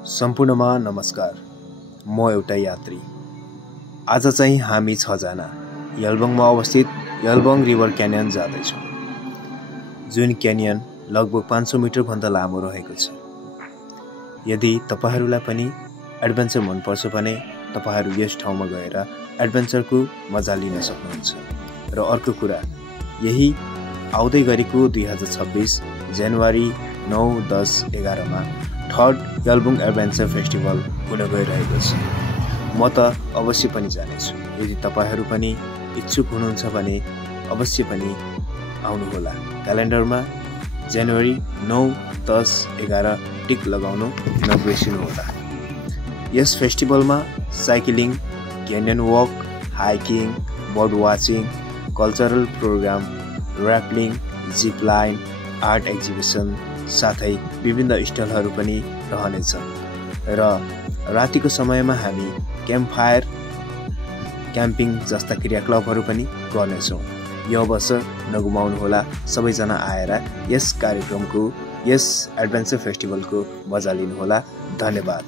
सम्पूर्णमा नमस्कार। म एउटा यात्री। आज चाहिँ हामी 6 जना यलबङमा अवस्थित यलबङ रिभर क्यानियन जाँदैछौँ, जुन क्यानियन लगभग 500 मिटर भन्दा लामो रहेको छ। यदि तपाईहरूलाई पनि एडभेन्चर मनपर्छ भने तपाईहरू यस ठाउँमा गएर एडभेन्चरको मजा लिन सक्नुहुन्छ। र अर्को कुरा, यही आउँदै गरेको 2026 जनवरी 9, 10, 11 मा 3rd यलबुङ एडभेन्चर फेस्टिभल हुन गइरहेको छ। म त अवश्य पनि जानेछु। यदि तपाईहरू पनि इच्छुक हुनुहुन्छ भने अवश्य पनि आउनुहोला। क्यालेन्डरमा जनवरी 9, 10, 11 टिक लगाउनु नबिर्सिनुहोला। यस फेस्टिभलमा cycling, canyon walk, hiking, bird watching, cultural programme, rappelling, zip line, art exhibition साथै विभिन्न स्टलहरू पनि रहनेछ। र रातिको समयमा हामी क्याम्पफायर, क्याम्पिङ जस्ता क्रियाकलापहरू पनि गर्नेछौँ। यो अवसर नगुमाउनुहोला। सबैजना आएर यस कार्यक्रमको, यस एडभेन्चर फेस्टिभलको मजा लिनुहोला। धन्यवाद।